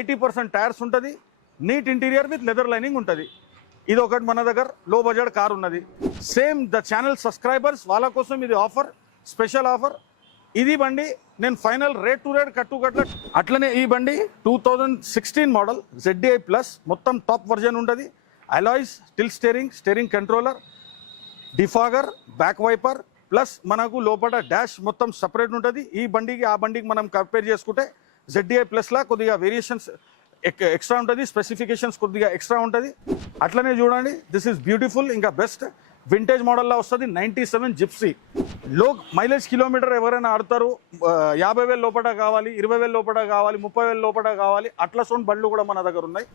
80% tyres ఉంటుంది, neat interior with leather lining ఉంటుంది. ఇది ఒకటి మన దగ్గర లో బడ్జెట్ కార్ ఉన్నది. సేమ్ ద ఛానల్ సబ్స్క్రైబర్స్ వాళ్ళ కోసం ఇది ఆఫర్, స్పెషల్ ఆఫర్. ఇది బండి నేను ఫైనల్ రేట్ టు రేట్ కట్టు కట్ల. అట్లనే ఈ బండి 2016 మోడల్ ZDI ప్లస్ మొత్తం టాప్ వర్జన్ ఉంటుంది. Alloys, tilt steering controller, defogger, back wiper plus మనకు లోపల డాష్ మొత్తం సపరేట్ ఉంటుంది. ఈ బండికి ఆ బండికి మనం కంపేర్ చేసుకుంటే ZDI ప్లస్లా కొద్దిగా వేరియేషన్స్ ఎక్స్ట్రా ఉంటుంది, స్పెసిఫికేషన్స్ కొద్దిగా ఎక్స్ట్రా ఉంటుంది. అట్లనే చూడండి, దిస్ ఈస్ బ్యూటిఫుల్. ఇంకా బెస్ట్ వింటేజ్ మోడల్లో వస్తుంది. 97 జిప్సీ. లో మైలేజ్ కిలోమీటర్ ఎవరైనా ఆడతారు, 50,000 లోపల కావాలి, 20,000 లోపల కావాలి, 30,000 లోపల కావాలి, అట్లా సోన్ బండ్లు కూడా మన దగ్గర ఉన్నాయి.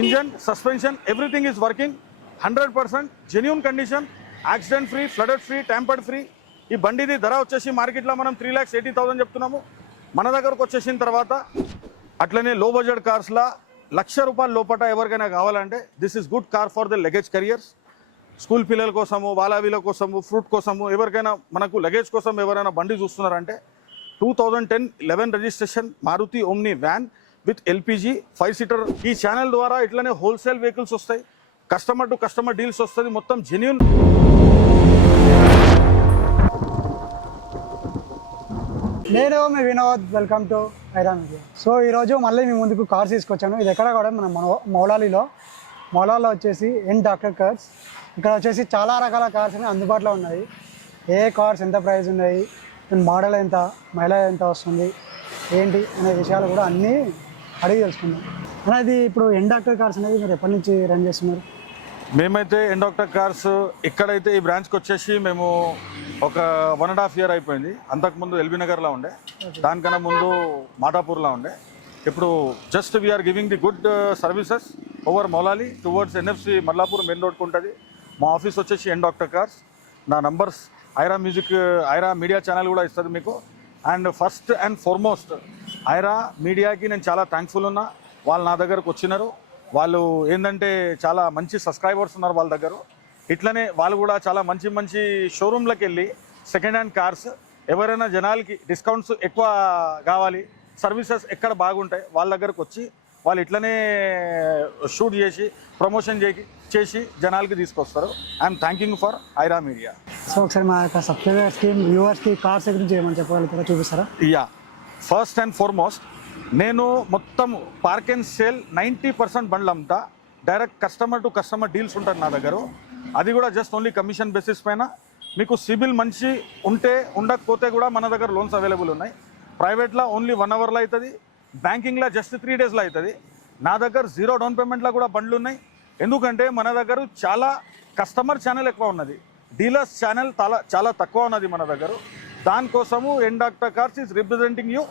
Engine, suspension, everything is working 100% genuine condition, accident free, flooded free, tampered free. ఈ బండిది ధర వచ్చేసి మార్కెట్లో మనం 3,80,000 చెప్తున్నాము. మన దగ్గరకు వచ్చేసిన తర్వాత అట్లనే లో బడ్జెట్ కార్స్లా ₹1,00,000 లోపల ఎవరికైనా కావాలంటే this is good car for the luggage careers. School పిల్లల కోసము, వాళ్ళ కోసము, ఫ్రూట్ కోసము, ఎవరికైనా మనకు లగేజ్ కోసం ఎవరైనా బండి చూస్తున్నారంటే 2010-11 registration Maruti omni van with LPG 5 seater. ఈ ఛానల్ ద్వారా ఇట్లనే హోల్సేల్ వెహికల్స్ వస్తాయి, కస్టమర్ టు కస్టమర్ డీల్స్ వస్తుంది, మొత్తం జెన్యూన్. నేను మీ Vinod, welcome to Aira media. So ఈరోజు మళ్ళీ మీ ముందుకు కార్స్ తీసుకొచ్చాను. ఇది ఎక్కడ కూడా మన మౌలాలీలో వచ్చేసి డాక్టర్ కార్స్. ఇక్కడ వచ్చేసి చాలా రకాల కార్స్ అనేవి అందుబాటులో ఉన్నాయి. ఏ కార్స్ ఎంత ప్రైస్ ఉన్నాయి, మోడల్ ఎంత, మైలేజ్ ఎంత వస్తుంది, ఏంటి అనే విషయాలు కూడా అన్నీ అడిగి తెలుసుకుందాం. అనేది ఇప్పుడు డాక్టర్ కార్స్ అనేది మీరు ఎప్పటి నుంచి రన్ చేస్తున్నారు? మేమైతే డాక్టర్ కార్స్ ఇక్కడైతే ఈ బ్రాంచ్కి వచ్చేసి మేము ఒక 1.5 year అయిపోయింది. అంతకుముందు ఎల్బీ నగర్లో ఉండే, దానికన్నా ముందు మాటాపూర్లో ఉండే. ఇప్పుడు just we are giving the good services over Moulali towards NFC Mallapur main రోడ్కి ఉంటుంది. మా ఆఫీస్ వచ్చేసి డాక్టర్ కార్స్. నా నంబర్స్ ఐరా మీడియా ఛానల్ కూడా ఇస్తుంది మీకు. And first and foremost Aira మీడియాకి నేను చాలా థ్యాంక్ఫుల్ ఉన్నా. వాళ్ళు నా దగ్గరకు వచ్చినారు. వాళ్ళు ఏంటంటే చాలా మంచి సబ్స్క్రైబర్స్ ఉన్నారు వాళ్ళ దగ్గర. ఇట్లనే వాళ్ళు కూడా చాలా మంచి షోరూమ్లకు వెళ్ళి సెకండ్ హ్యాండ్ కార్స్, ఎవరైనా జనాలకి డిస్కౌంట్స్ ఎక్కువ కావాలి, సర్వీసెస్ ఎక్కడ బాగుంటాయి వాళ్ళ దగ్గరకు వచ్చి వాళ్ళు ఇట్లనే షూట్ చేసి ప్రమోషన్ చేసి జనాలకి తీసుకొస్తారు. I'm thanking for Aira media. So ఒకసారి మా యొక్క సబ్స్క్రైబర్స్కి, వ్యూవర్స్కి కార్స్ గురించి ఏమని చెప్పగలుగుతారా, చూపిస్తారా? యా, ఫస్ట్ అండ్ ఫార్మోస్ట్ నేను మొత్తం పార్క్ అండ్ సేల్ 90% బండ్లు అమ్ముతా. Direct customer to customer deals ఉంటుంది నా దగ్గర. అది కూడా జస్ట్ ఓన్లీ కమిషన్ బేసిస్ పైన. మీకు సిబిల్ మంచి ఉంటే ఉండకపోతే కూడా మన దగ్గర లోన్స్ అవైలబుల్ ఉన్నాయి. ప్రైవేట్లో ఓన్లీ 1 hourలో అవుతుంది, బ్యాంకింగ్లో జస్ట్ 3 daysలో అవుతుంది. నా దగ్గర 0 డౌన్ పేమెంట్లో కూడా బండ్లు ఉన్నాయి. ఎందుకంటే మన దగ్గర చాలా కస్టమర్ ఛానల్ ఎక్కువ ఉన్నది, డీలర్స్ ఛానల్ చాలా తక్కువ ఉన్నది మన దగ్గర. దానికోసము doctor cars is representing you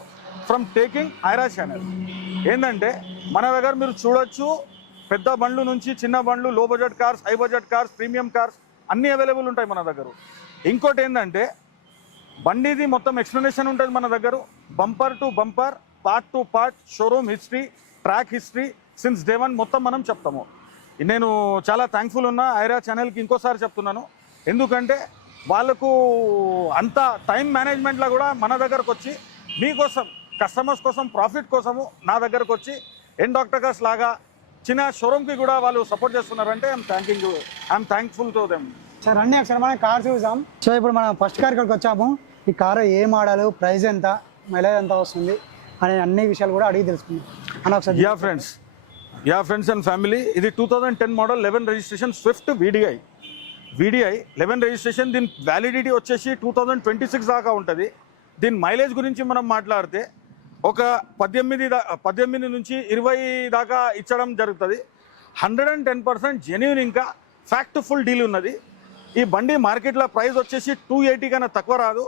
from taking Aira channel. ఏంటంటే మన దగ్గర మీరు చూడొచ్చు, పెద్ద బండ్లు నుంచి చిన్న బండ్లు, లో budget cars, high budget cars, premium cars అన్నీ అవైలబుల్ ఉంటాయి మన దగ్గర. ఇంకోటి ఏంటంటే బండిది మొత్తం ఎక్స్ప్లెనేషన్ ఉంటుంది మన దగ్గర. Bumper to bumper, part to part, showroom history, track history since day 1 మొత్తం మనం చెప్తాము. నేను చాలా థ్యాంక్ఫుల్ ఉన్నా ఐరా ఛానల్కి. ఇంకోసారి చెప్తున్నాను, ఎందుకంటే వాళ్ళకు అంత టైం మేనేజ్మెంట్లో కూడా మన దగ్గరకు వచ్చి మీకోసం, కస్టమర్స్ కోసం, ప్రాఫిట్ కోసము నా దగ్గరకు వచ్చి డాక్టర్ కార్స్ లాగా చిన్న షోరూమ్కి కూడా వాళ్ళు సపోర్ట్ చేస్తున్నారంటే I'm thankful to them. Sir అన్నీ ఒకసారి మనం కార్ చూసాం. సో ఇప్పుడు మనం ఫస్ట్ కార్ ఇక్కడికి వచ్చాము. ఈ కారు ఏ మోడల్, ప్రైస్ ఎంత, మైలేజ్ ఎంత వస్తుంది అనే అన్ని విషయాలు కూడా అడిగి తెలుసుకుందాం అని ఒకసారి. యా ఫ్రెండ్స్ అండ్ ఫ్యామిలీ, ఇది 2010 model 11 registration Swift VDI 11 registration. దీని వ్యాలిడిటీ వచ్చేసి 2026 దాకా ఉంటుంది. దీని మైలేజ్ గురించి మనం మాట్లాడితే ఒక 18 నుంచి 20 దాకా ఇచ్చడం జరుగుతుంది. 110% జెన్యూన్, ఇంకా ఫ్యాక్ట్ ఫుల్ డీల్ ఉన్నది. ఈ బండి మార్కెట్లో ప్రైస్ వచ్చేసి 280 కన్నా తక్కువ రాదు.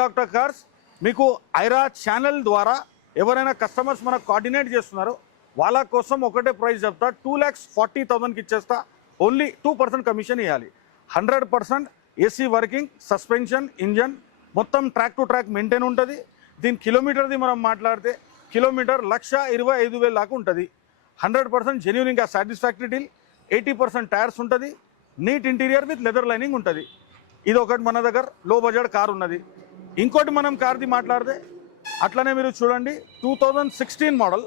డాక్టర్ కార్స్ మీకు ఐరా ఛానల్ ద్వారా ఎవరైనా కస్టమర్స్ మనకు కోఆర్డినేట్ చేస్తున్నారు వాళ్ళ కోసం ఒకటే ప్రైస్ చెప్తా, 2,40,000కి ఇచ్చేస్తా. ఓన్లీ 2% కమిషన్ ఇవ్వాలి. 100% AC వర్కింగ్, సస్పెన్షన్, ఇంజన్ మొత్తం ట్రాక్ టు ట్రాక్ మెయింటైన్ ఉంటుంది. దీని కిలోమీటర్ది మనం మాట్లాడితే కిలోమీటర్ 1,25,000 దాకా ఉంటుంది. 100% జెన్యూన్, ఇంకా సాటిస్ఫాక్టరీ డీల్. 80% టైర్స్ ఉంటుంది, neat interior with leather lining ఉంటుంది. ఇది ఒకటి మన దగ్గర లో బడ్జెట్ కార్ ఉన్నది. ఇంకోటి మనం కార్ది మాట్లాడితే అట్లనే మీరు చూడండి, 2016 మోడల్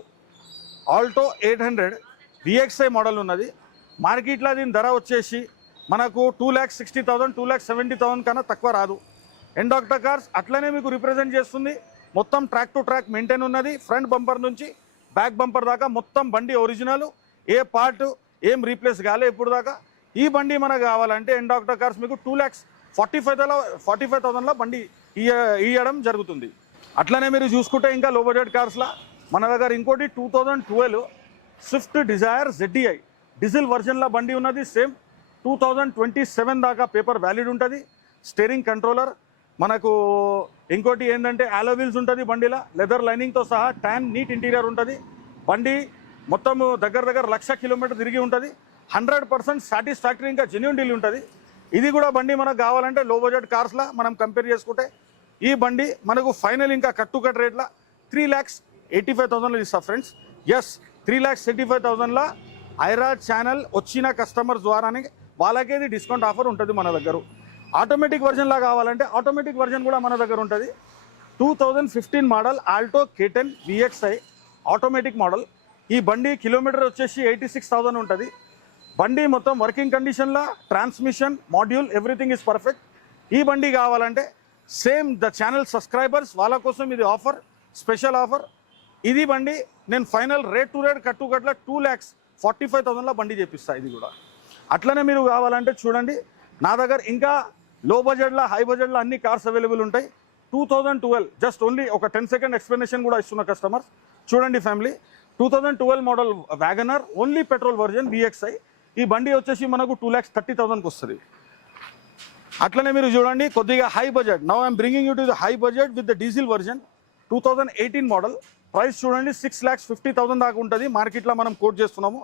ఆల్టో 800 VXI మోడల్ ఉన్నది. మార్కెట్లో దీని ధర వచ్చేసి మనకు 2,60,000 2,70,000 కన్నా తక్కువ రాదు. ఎండ్ డాక్టర్ కార్స్ అట్లనే మీకు రిప్రజెంట్ చేస్తుంది. మొత్తం ట్రాక్ టు ట్రాక్ మెయింటైన్ ఉన్నది. ఫ్రంట్ బంపర్ నుంచి బ్యాక్ బంపర్ దాకా మొత్తం బండి ఒరిజినల్, ఏ పార్ట్ ఏం రీప్లేస్ కాలే ఇప్పుడు దాకా. ఈ బండి మనకు కావాలంటే ఎండ్ డాక్టర్ కార్స్ మీకు 2,45,000లో బండి ఇవ్వడం జరుగుతుంది. అట్లనే మీరు చూసుకుంటే ఇంకా లో బడ్జెట్ కార్స్లో మన దగ్గర ఇంకోటి 2012 స్విఫ్ట్ డిజైర్ ZDI డీజిల్ వర్జన్లో బండి ఉన్నది. సేమ్ 2027 దాకా పేపర్ వ్యాలిడ్ ఉంటుంది. స్టీరింగ్ కంట్రోలర్ మనకు ఇంకోటి ఏంటంటే అలోవీల్స్ ఉంటుంది బండిలో, లెదర్ లైనింగ్తో సహా ట్యాన్ నీట్ ఇంటీరియర్ ఉంటుంది. బండి మొత్తం దగ్గర 1,00,000 కిలోమీటర్ తిరిగి ఉంటుంది. 100% సాటిస్ఫాక్టరీ ఇంకా జెన్యూన్ డీల్ ఉంటుంది. ఇది కూడా బండి మనకు కావాలంటే లో బడ్జెట్ కార్స్లో మనం కంపేర్ చేసుకుంటే ఈ బండి మనకు ఫైనల్ ఇంకా కట్ రేట్లో 3,85,000లో ఇస్తా ఫ్రెండ్స్. ఎస్, 3,85,000లో ఐరా ఛానల్ వచ్చిన కస్టమర్స్ ద్వారానే వాళ్ళకే ఇది డిస్కౌంట్ ఆఫర్ ఉంటుంది మన దగ్గర. ఆటోమేటిక్ వర్జన్లా కావాలంటే ఆటోమేటిక్ వర్జన్ కూడా మన దగ్గర ఉంటుంది. 2015 model Alto K10 VXI automatic model. ఈ బండి కిలోమీటర్ వచ్చేసి 86,000 ఉంటుంది. బండి మొత్తం వర్కింగ్ కండిషన్లో transmission module everything is perfect. ఈ బండి కావాలంటే సేమ్ ద ఛానల్ సబ్స్క్రైబర్స్ వాళ్ళ కోసం ఇది ఆఫర్, స్పెషల్ ఆఫర్. ఇది బండి నేను ఫైనల్ రేట్ టు రేట్ కట్టు కట్ల 2,45,000లో బండి చేపిస్తాను. ఇది కూడా అట్లనే మీరు కావాలంటే చూడండి నా దగ్గర ఇంకా లో బడ్జెట్లో హై బడ్జెట్లో అన్ని కార్స్ అవైలబుల్ ఉంటాయి. 2012 జస్ట్ ఓన్లీ ఒక 10 సెకండ్ ఎక్స్ప్లెనేషన్ కూడా ఇస్తున్న కస్టమర్స్ చూడండి family. 2012 model Wagon R only petrol version VXI. ఈ బండి వచ్చేసి మనకు 2,30,000కి వస్తుంది. అట్లనే మీరు చూడండి కొద్దిగా high budget. Now I'm bringing you to the high budget with the diesel version 2018 model. Price చూడండి 6,50,000 దాకా ఉంటుంది. మార్కెట్లో మనం కోట్ చేస్తున్నాము.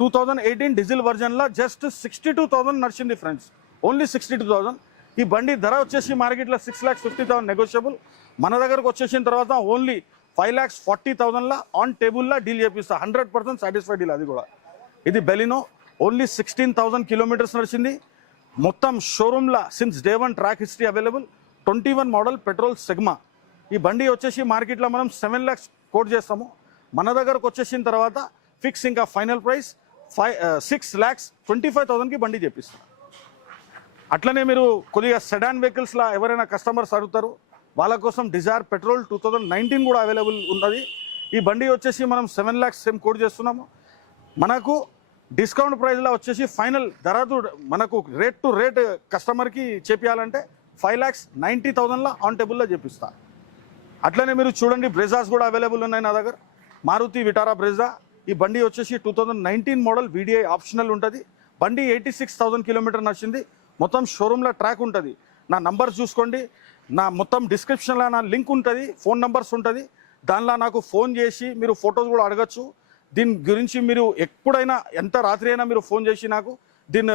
2018 డీజిల్ వర్జన్లో జస్ట్ 62,000 నడిచింది ఫ్రెండ్స్, ఓన్లీ 62,000. ఈ బండి ధర వచ్చేసి మార్కెట్లో 6,50,000 నెగోషియబుల్. మన దగ్గరకు వచ్చేసిన తర్వాత ఓన్లీ 5,40,000లో ఆన్ టేబుల్లో డీల్ చేపిస్తా. 100% సాటిస్ఫైడ్ డీల్. అది కూడా ఇది బెలినో ఓన్లీ 16,000 కిలోమీటర్స్ నడిచింది. మొత్తం షోరూమ్లో since day 1 track history available. 21 model petrol సెగ్మా. ఈ బండి వచ్చేసి మార్కెట్లో మనం 7 lakhs కోట్ చేస్తాము. మన దగ్గరకు వచ్చేసిన తర్వాత ఫిక్స్ ఇంకా ఫైనల్ ప్రైస్ 6,25,000కి బండి చేపిస్తాం. అట్లనే మీరు కొద్దిగా సెడాన్ వెహికల్స్లో ఎవరైనా కస్టమర్స్ అడుగుతారు, వాళ్ళ కోసం డిజైర్ పెట్రోల్ 2019 కూడా అవైలబుల్ ఉన్నది. ఈ బండి వచ్చేసి మనం 7 lakhs సేమ్ కోట్ చేస్తున్నాము. మనకు డిస్కౌంట్ ప్రైస్లో వచ్చేసి ఫైనల్ ధరతో మనకు రేట్ టు రేట్ కస్టమర్కి చేపియాలంటే 5,90,000లో ఆన్ టేబుల్లో చేపిస్తా. అట్లనే మీరు చూడండి బ్రెజాస్ కూడా అవైలబుల్ ఉన్నాయి నా దగ్గర. Maruti Vitara Brezza. ఈ బండి వచ్చేసి 2019 మోడల్ VDI ఆప్షనల్ ఉంటుంది. బండి 86,000 కిలోమీటర్ నచ్చింది. మొత్తం షోరూంలో ట్రాక్ ఉంటుంది. నా నంబర్స్ చూసుకోండి. నా మొత్తం డిస్క్రిప్షన్లో నా లింక్ ఉంటుంది, ఫోన్ నంబర్స్ ఉంటుంది. దానిలో నాకు ఫోన్ చేసి మీరు ఫొటోస్ కూడా అడగచ్చు. దీని గురించి మీరు ఎప్పుడైనా ఎంత రాత్రి అయినా మీరు ఫోన్ చేసి నాకు దీని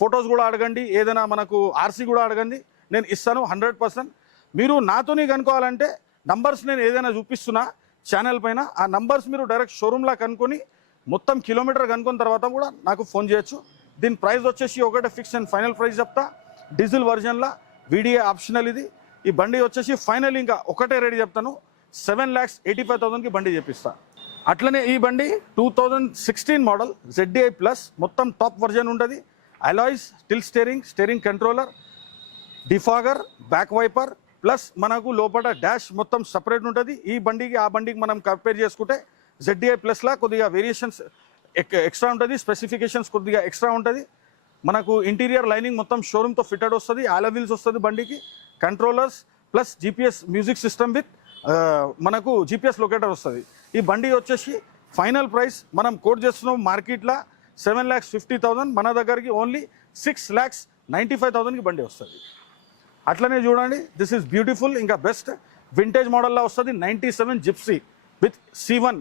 ఫొటోస్ కూడా అడగండి. ఏదైనా మనకు RC కూడా అడగండి, నేను ఇస్తాను 100%. మీరు నాతోని కనుక్కోవాలంటే నంబర్స్ నేను ఏదైనా చూపిస్తున్నా ఛానల్ పైన, ఆ నంబర్స్ మీరు డైరెక్ట్ షోరూంలో కనుక్కొని మొత్తం కిలోమీటర్ కనుక్కున్న తర్వాత కూడా నాకు ఫోన్ చేయొచ్చు. దీని ప్రైస్ వచ్చేసి ఒకటే ఫిక్స్ అండ్ ఫైనల్ ప్రైస్ చెప్తా. డీజిల్ వర్జన్లో VDI ఆప్షనల్ ఇది. ఈ బండి వచ్చేసి ఫైనల్ ఇంకా ఒకటే రేట్ చెప్తాను, 7,85,000కి బండి చేపిస్తా. అట్లనే ఈ బండి 2016 మోడల్ ZDI ప్లస్ మొత్తం టాప్ వర్జన్ ఉంటుంది. అలాయ్స్, స్టిల్ steering controller, defogger, back wiper plus మనకు లోపల డాష్ మొత్తం సపరేట్ ఉంటుంది. ఈ బండికి ఆ బండికి మనం కంపేర్ చేసుకుంటే ZDI ప్లస్లా కొద్దిగా వేరియేషన్స్ ఎక్స్ట్రా ఉంటుంది, స్పెసిఫికేషన్స్ కొద్దిగా ఎక్స్ట్రా ఉంటుంది. మనకు ఇంటీరియర్ లైనింగ్ మొత్తం షోరూమ్తో ఫిటెడ్ వస్తుంది. అలోవీల్స్ వస్తుంది బండికి, controllers plus GPS music system with మనకు GPS లొకేటర్ వస్తుంది. ఈ బండి వచ్చేసి ఫైనల్ ప్రైస్ మనం కోట్ చేస్తున్నాం మార్కెట్లో 7,50,000. మన దగ్గరికి ఓన్లీ 6,95,000కి బండి వస్తుంది. అట్లనే చూడండి దిస్ ఈజ్ బ్యూటిఫుల్, ఇంకా బెస్ట్ వింటేజ్ మోడల్లో వస్తుంది. 97 Gypsy with C1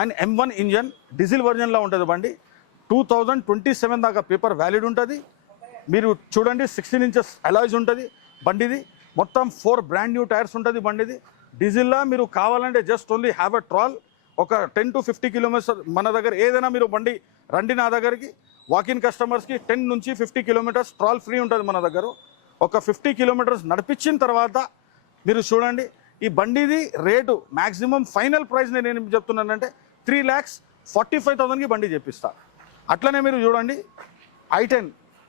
and M1 engine diesel వర్జన్లో ఉంటుంది బండి. 2027 దాకా పేపర్ వ్యాలిడ్ ఉంటుంది. మీరు చూడండి 16 inches అలాయ్స్ ఉంటుంది బండిది. మొత్తం 4 బ్రాండ్ న్యూ టైర్స్ ఉంటుంది బండిది. డీజిల్లో మీరు కావాలంటే just only have a trial. ఒక 10 to 50 kilometers మన దగ్గర ఏదైనా మీరు బండి రండి నా దగ్గరికి. వాకిన్ కస్టమర్స్కి 10 నుంచి 50 kilometers ట్రాల్ ఫ్రీ ఉంటుంది మన దగ్గర. ఒక 50 kilometers నడిపించిన తర్వాత మీరు చూడండి ఈ బండిది రేటు మ్యాక్సిమం ఫైనల్ ప్రైస్ నేను ఏం చెప్తున్నానంటే 3,45,000కి బండి చేపిస్తా. అట్లనే మీరు చూడండి i10,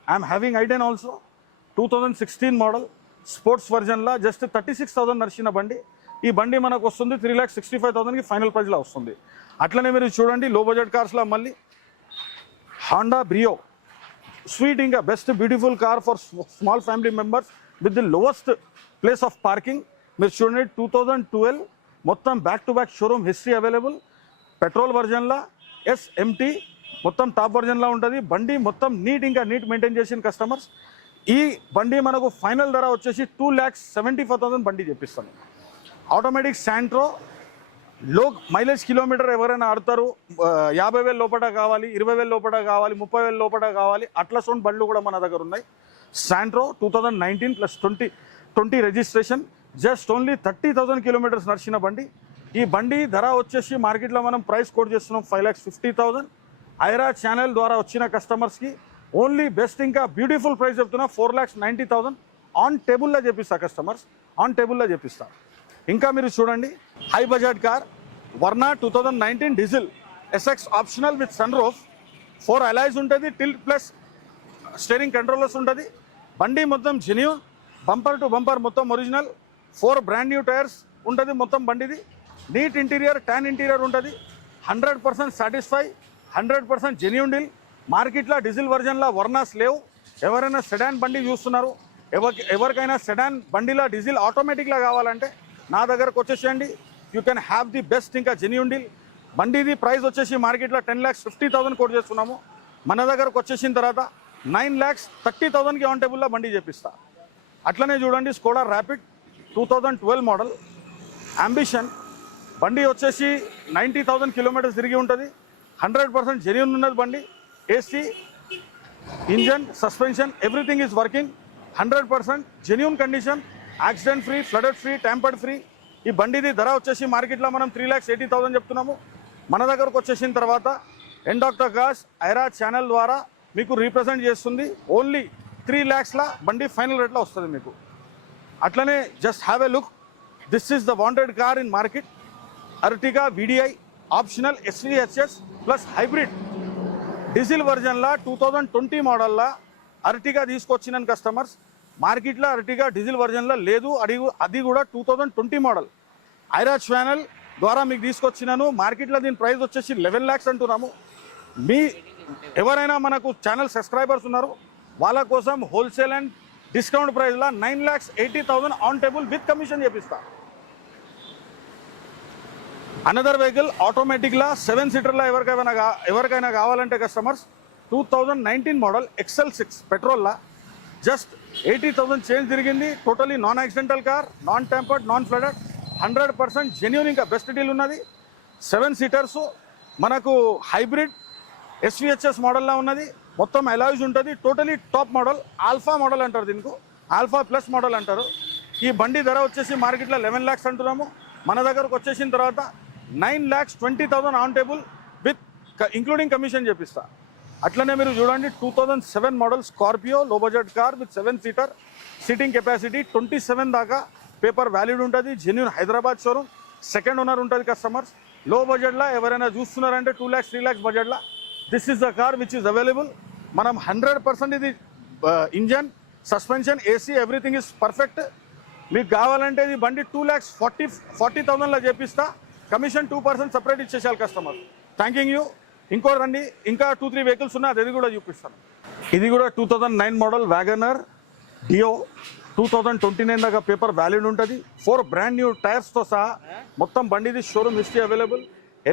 I'm having i10 also 2016 model sports వర్జన్లో జస్ట్ 36,000 నడిచిన బండి. ఈ బండి మనకు వస్తుంది 3,65,000కి ఫైనల్ ప్రైస్లో వస్తుంది. అట్లనే మీరు చూడండి లో బడ్జెట్ కార్స్లో మళ్ళీ హాండా బ్రియో స్వీట్, ఇంకా best beautiful car for small family members with the lowest place of parking. మీరు చూడండి 2012 మొత్తం back to back showroom history available. Petrol వర్జన్లో SMT మొత్తం టాప్ వర్జన్లో ఉంటుంది. బండి మొత్తం నీట్, ఇంకా నీట్ మెయింటైన్ చేసిన కస్టమర్స్. ఈ బండి మనకు ఫైనల్ ధర వచ్చేసి 2,74,000 బండి చెప్పిస్తాను. ఆటోమేటిక్ శాంట్రో లో మైలేజ్ కిలోమీటర్ ఎవరైనా ఆడతారు, 50,000 లోపల కావాలి, 20,000 లోపల కావాలి, 30,000 లోపల కావాలి, అట్లా సొంత బండ్లు కూడా మన దగ్గర ఉన్నాయి. Santro 2019 + 2020 registration, just only 30,000 kilometres నడిచిన బండి. ఈ బండి ధర వచ్చేసి మార్కెట్లో మనం ప్రైస్ కోట్ చేస్తున్నాం 5,50,000. ఐరా ఛానల్ ద్వారా వచ్చిన కస్టమర్స్కి ఓన్లీ బెస్ట్, ఇంకా బ్యూటిఫుల్ ప్రైస్ చెప్తున్నా 4,90,000 ఆన్ టేబుల్లో చేపిస్తా. కస్టమర్స్ ఆన్ టేబుల్లో చేపిస్తా. ఇంకా మీరు చూడండి high budget car Verna 2019 diesel SX optional with sunroof, 4 alloys ఉంటుంది, టిల్ట్ ప్లస్ స్టీరింగ్ కంట్రోలర్స్ ఉంటుంది. బండి మొత్తం జెన్యూన్, బంపర్ టు బంపర్ మొత్తం ఒరిజినల్, 4 బ్రాండ్ న్యూ టైర్స్ ఉంటుంది మొత్తం బండిది. నీట్ ఇంటీరియర్, ట్యాన్ ఇంటీరియర్ ఉంటుంది. 100% సాటిస్ఫై, 100% జెన్యూన్ డీల్. మార్కెట్లో డీజిల్ వర్జన్లో వర్నాస్ లేవు. ఎవరైనా సెడాన్ బండి చూస్తున్నారు, ఎవరికైనా సెడాన్ బండిలో డీజిల్ ఆటోమేటిక్లా కావాలంటే నా దగ్గరకు వచ్చేసేయండి. You can have the best, ఇంకా జెన్యూన్ డీల్. బండిది ప్రైస్ వచ్చేసి మార్కెట్లో 10,50,000 కోట్ చేస్తున్నాము. మన దగ్గరకు వచ్చేసిన తర్వాత 9,30,000కి ఆన్ టేబుల్లో బండి చేపిస్తా. అట్లనే చూడండి స్కోడా ర్యాపిడ్ 2012 మోడల్ అంబిషన్ బండి వచ్చేసి 90,000 కిలోమీటర్స్ తిరిగి ఉంటుంది. 100% జెన్యూన్ ఉన్నది బండి. AC, engine, suspension everything is working. 100% genuine condition, accident free, flooded free, tampered free. ఈ బండిది ధర వచ్చేసి మార్కెట్లో మనం 3,80,000 చెప్తున్నాము. మన దగ్గరకు వచ్చేసిన తర్వాత end of the cars Aira channel ద్వారా మీకు రీప్రజెంట్ చేస్తుంది. ఓన్లీ 3 lakhsలా బండి ఫైనల్ రేట్లో వస్తుంది మీకు. అట్లనే just have a look, this is the wanted car in market. Ertiga VDI optional SVHS plus hybrid diesel వర్జన్లా 2020 మోడల్లా అర్టిగా తీసుకొచ్చిన కస్టమర్స్. మార్కెట్లో అర్టిగా డీజిల్ వర్జన్లో లేదు, అది కూడా 2020 మోడల్. ఐరా ఛానల్ ద్వారా మీకు తీసుకొచ్చినాను. మార్కెట్లో దీని ప్రైస్ వచ్చేసి 11 lakhs అంటున్నాము. మీ ఎవరైనా మనకు ఛానల్ సబ్స్క్రైబర్స్ ఉన్నారు, వాళ్ళ కోసం హోల్సేల్ అండ్ డిస్కౌంట్ ప్రైస్లో 9,80,000 ఆన్ టేబుల్ విత్ కమిషన్ చేపిస్తా. అనదర్ వెహికల్ ఆటోమేటిక్లా 7 సీటర్లో ఎవరికైనా కావాలంటే కస్టమర్స్ 2019 మోడల్ XL6 పెట్రోల్లా జస్ట్ 80,000 చేంజ్ తిరిగింది. Totally non accidental car, non tampered, non flooded, 100% genuine, ఇంకా బెస్ట్ డీల్ ఉన్నది. 7 సీటర్స్ మనకు హైబ్రిడ్ SVHS మోడల్లో ఉన్నది. మొత్తం అలాయ్స్ ఉంటుంది. Totally top model, alpha model అంటారు దీనికి, ఆల్ఫా ప్లస్ మోడల్ అంటారు. ఈ బండి ధర వచ్చేసి మార్కెట్లో 11 lakhs అంటున్నాము. మన దగ్గరకు వచ్చేసిన తర్వాత 9,20,000 on table with including commission చేపిస్తా. అట్లనే మీరు చూడండి 2007 మోడల్ స్కార్పియో లో budget car with 7 seater, seating capacity 27 దాకా, పేపర్ వ్యాలిడ్ ఉంటుంది, genuine Hyderabad showroom, second owner ఉంటుంది కస్టమర్స్. లో బడ్జెట్లో ఎవరైనా చూస్తున్నారంటే 2 lakhs 3 lakhs బడ్జెట్లో this is the car which is available. మనం 100% ఇది engine, suspension, AC everything is perfect. మీకు కావాలంటే ఇది బండి 2,40,000లో చేపిస్తా. Commission 2% separate ఇచ్చేసాలి customer. Thanking you. ఇంకో రండి, ఇంకా 2-3 వెహికల్స్ ఉన్నాయి, అది కూడా చూపిస్తాను. ఇది కూడా 2009 మోడల్ వ్యాగనర్ డియో 2029 దాకా పేపర్ వ్యాలిడ్ ఉంటుంది. 4 బ్రాండ్ న్యూ టైర్స్తో సహా మొత్తం బండిది showroom history available.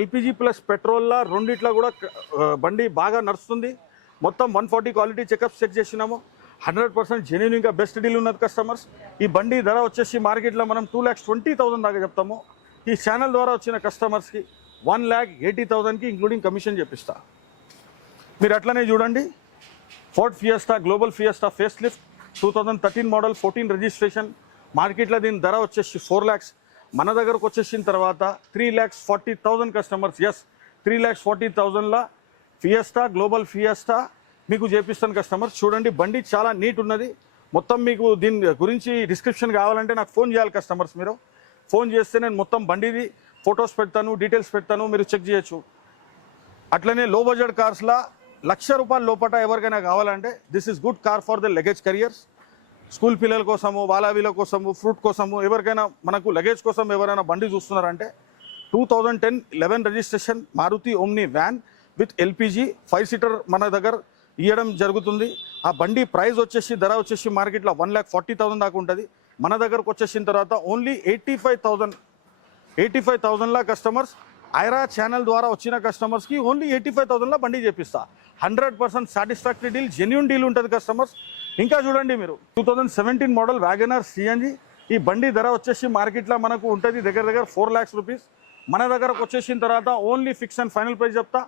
LPG plus పెట్రోల్లా రెండిట్లో కూడా బండి బాగా నడుస్తుంది. మొత్తం 140 క్వాలిటీ చెకప్స్ చెక్ చేసినాము. 100% జెన్యూన్, ఇంకా బెస్ట్ డీల్ ఉన్నది కస్టమర్స్. ఈ బండి ధర వచ్చేసి మార్కెట్లో మనం 2,20,000 దాకా చెప్తాము. ఈ ఛానల్ ద్వారా వచ్చిన కస్టమర్స్కి 1,80,000కి ఇంక్లూడింగ్ కమిషన్ చేపిస్తా. మీరు అట్లనే చూడండి Ford Fiesta global Fiesta face lift 2013 model 14 registration. మార్కెట్లో దీని ధర వచ్చేసి 4 lakhs. మన దగ్గరకు వచ్చేసిన తర్వాత 3,40,000 కస్టమర్స్. ఎస్, 3,40,000లా ఫియస్టా గ్లోబల్ ఫియస్టా మీకు చేపిస్తాను కస్టమర్స్. చూడండి బండి చాలా నీట్ ఉన్నది. మొత్తం మీకు దీని గురించి డిస్క్రిప్షన్ కావాలంటే నాకు ఫోన్ చేయాలి కస్టమర్స్. మీరు ఫోన్ చేస్తే నేను మొత్తం బండిది ఫొటోస్ పెడతాను, డీటెయిల్స్ పెడతాను, మీరు చెక్ చేయొచ్చు. అట్లనే లో బడ్జెట్ కార్స్లా ₹1,00,000 లోపల ఎవరికైనా కావాలంటే this is good car for the luggage careers. School పిల్లల కోసము, వాళ్ళ కోసము, ఫ్రూట్ కోసము, ఎవరికైనా మనకు లగేజ్ కోసం ఎవరైనా బండి చూస్తున్నారంటే 2010-11 registration Maruti omni van with LPG five seater మన దగ్గర ఇవ్వడం జరుగుతుంది. ఆ బండి ప్రైస్ వచ్చేసి ధర వచ్చేసి మార్కెట్లో 1,40,000 దాకా ఉంటుంది. మన దగ్గరకు వచ్చేసిన తర్వాత ఓన్లీ 85,000లా కస్టమర్స్ ఐరా ఛానల్ ద్వారా వచ్చిన కస్టమర్స్కి ఓన్లీ 85,000లా బండి చేపిస్తా. 100% సాటిస్ఫాక్టరీ డీల్, జెన్యూన్ డీల్ ఉంటుంది కస్టమర్స్. ఇంకా చూడండి మీరు 2017 మోడల్ వ్యాగనర్ సిఎన్జి. ఈ బండి ధర వచ్చేసి మార్కెట్లో మనకు ఉంటుంది దగ్గర 4 lakhs రూపీస్. మన దగ్గరకు వచ్చేసిన తర్వాత only fix and final price చెప్తా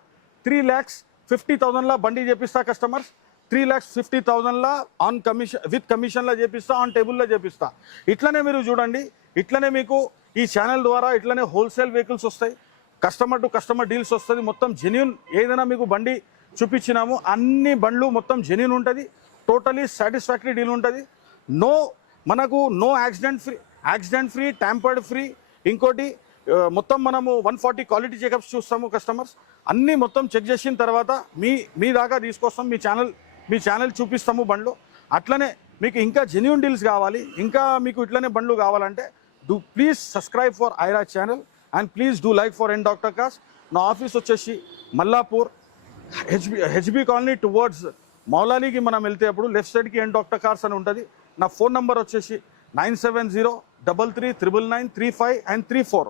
3,50,000లా బండి చేపిస్తా కస్టమర్స్. 3,50,000లా ఆన్ కమిషన్ విత్ కమిషన్లో చేపిస్తా, ఆన్ టేబుల్లో చేపిస్తా. ఇట్లనే మీరు చూడండి, ఇట్లనే మీకు ఈ ఛానల్ ద్వారా ఇట్లనే హోల్సేల్ వెహికల్స్ వస్తాయి, కస్టమర్ టు కస్టమర్ డీల్స్ వస్తుంది. మొత్తం జెన్యూన్ ఏదైనా మీకు బండి చూపించినాము, అన్ని బండ్లు మొత్తం జెన్యూన్ ఉంటుంది, టోటలీ సాటిస్ఫాక్టరీ డీల్ ఉంటుంది. మనకు no accident free, tampered free. ఇంకోటి మొత్తం మనము 140 క్వాలిటీ చెకప్స్ చూస్తాము కస్టమర్స్. అన్నీ మొత్తం చెక్ చేసిన తర్వాత మీ దాకా తీసుకొస్తాం, మీ ఛానల్ చూపిస్తాము బండ్లు. అట్లనే మీకు ఇంకా జెన్యూన్ డీల్స్ కావాలి, ఇంకా మీకు ఇట్లనే బండ్లు కావాలంటే please subscribe for Aira channel and please do like for N doctor cars. నా ఆఫీస్ వచ్చేసి మల్లాపూర్ హెచ్బి కాలనీ టువర్డ్స్ మౌలాలీకి మనం వెళ్తే అప్పుడు లెఫ్ట్ సైడ్కి ఎన్ డాక్టర్ కార్స్ అని ఉంటుంది. నా ఫోన్ నెంబర్ వచ్చేసి 97033993 and 34.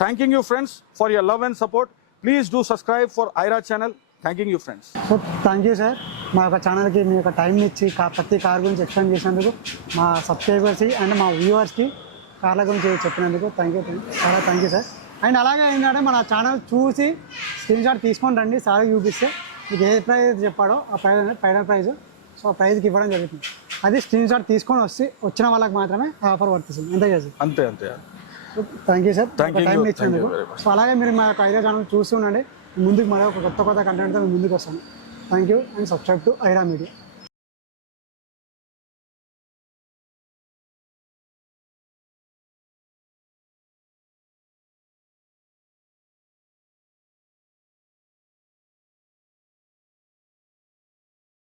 Thanking you friends for your love and support. Please do subscribe for IRA channel. Thanking you friends. So thank you sir, మా యొక్క ఛానల్కి మీ యొక్క టైం ఇచ్చి ప్రతి కార్ గురించి ఎక్స్ప్లెయిన్ చేసినందుకు, మా సబ్స్క్రైబర్స్కి అండ్ మా వ్యూవర్స్కి కార్ల గురించి చెప్పినందుకు థ్యాంక్ యూ సార్. అండ్ అలాగే ఏంటంటే మన ఛానల్ చూసి స్క్రీన్ షాట్ తీసుకొని రండి, సార్ చూపిస్తే మీకు ఏ ప్రైజ్ చెప్పాడో ఆ ఫైనల్ ప్రైజ్, సో ఆ ప్రైజ్కి ఇవ్వడం జరుగుతుంది. అది స్క్రీన్ షాట్ తీసుకొని వచ్చిన వాళ్ళకి మాత్రమే ఆఫర్ వర్తిస్తుంది. అంతే కదా సార్? అంతే. థ్యాంక్ యూ సార్, టైం ఇచ్చినందుకు. సో అలాగే మీరు మా యొక్క ఐరా ఛానల్ చూస్తూ ఉండండి, ముందుకు మరో ఒక కొత్త కంటెంట్తో ముందుకు వస్తాను. Thank you and subscribe to Aira media.